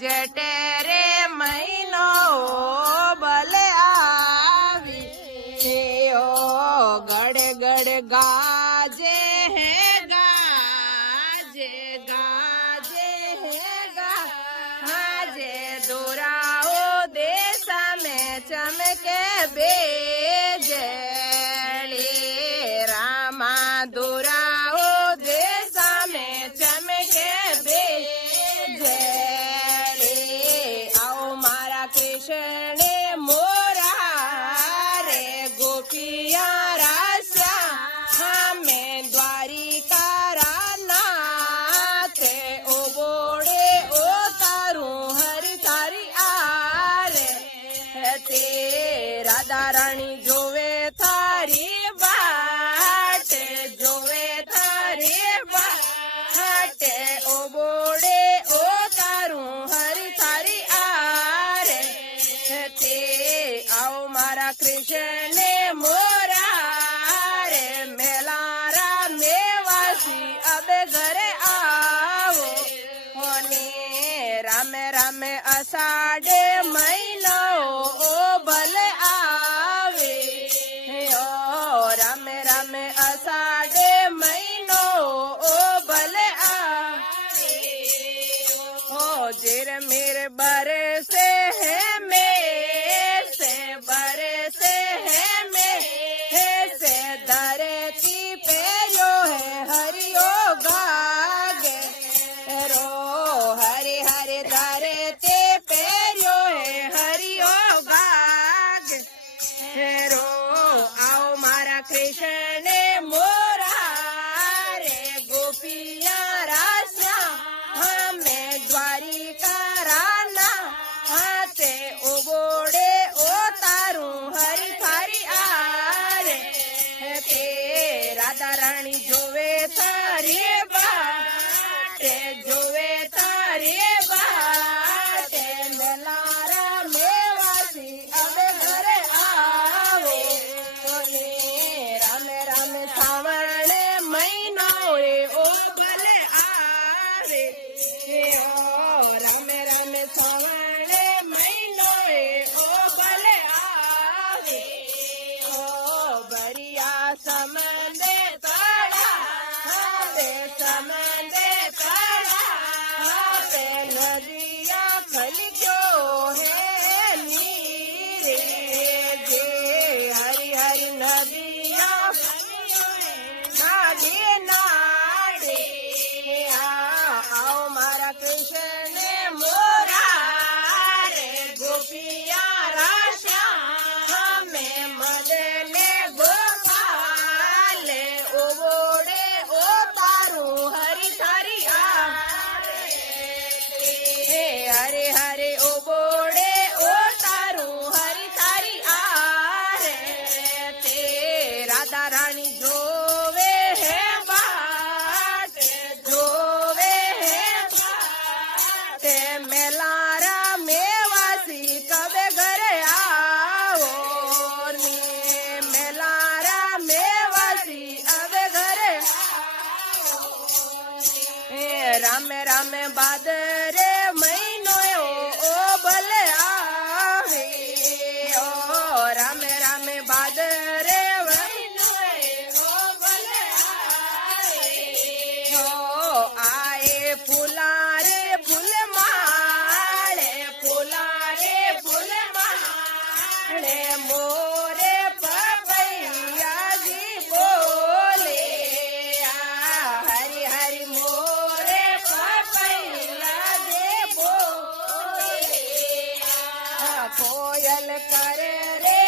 जेठे रे महीनो भले आवी ओ गड़ गड़ गाजे है गाजे गाजे है गाजे दुराओ देश में चमके बेजे रामा दुराओ देश में चमके बेजे आओ मारा कृष्ण मोरा रे गोपिया रास्या हमें द्वारिका रानाथ ओ बोड़े ओ तारू हरि तारी आरे ते राधा रानी जोवे थारी बाट जोवे थारी बाट ओ बोड़े ओ तारू हरि तारी आरे ते आओ मारा कृष्ण मोरा रे मेलारा मेवासी अब घरे आओ होने राम राम अषाढ़े महीनो ओ भल आवे ओ राम राम अषाढ़े महीनो ओ भल आवे ओ जिर मिर बरसे है से बरसे है से धरती पे जो है हरियो गागे रो हरे हरे धरती पे जो है हरियो गागे रो आओ मारा कृष्ण मोरा रे गोपिया रास्या हमें द्वारिका राना हाथे ओ बोड़े ओ तारू हरि थारी आरे ते राधा रानी जोवे थारी बाटे जोवे थारी बाटे मेलारा मेवासी अब घरे आओ बोले राम राम सावण महीनो रे ओ भले आवे ओ राम राम सावण महीनो रे ओ भले आवे ओ बरिया समंदे ताड़ा हाथे समंदे ताड़ा हाथे नदिया खल क्यों है नीरे जे हरि हरि नदिया नाडे नाडे आओ मारा कृष्ण मोरा रे गोपिया राशा हमें मदने गोपाल ओ बोड़े ओ तारू हरि थारी हरे हरे ओ बोड़े ओ तारू हरि तारी आरे ते राधा रानी जोवे है बाट जोवे है बाट मेलारा मेवासी कब घरे आओ नी मेलारा मेवासी अब घरे राम राम बादरे महीनो ओ भले आवे ओ राम राम बादरे महीनो ओ भले आवे ओ आए फुलारे फूल माले फुलारे फूल माले मोरे पपैया जी बोले हरि हरि मोरे पपैया जी बोले कोयल करे रे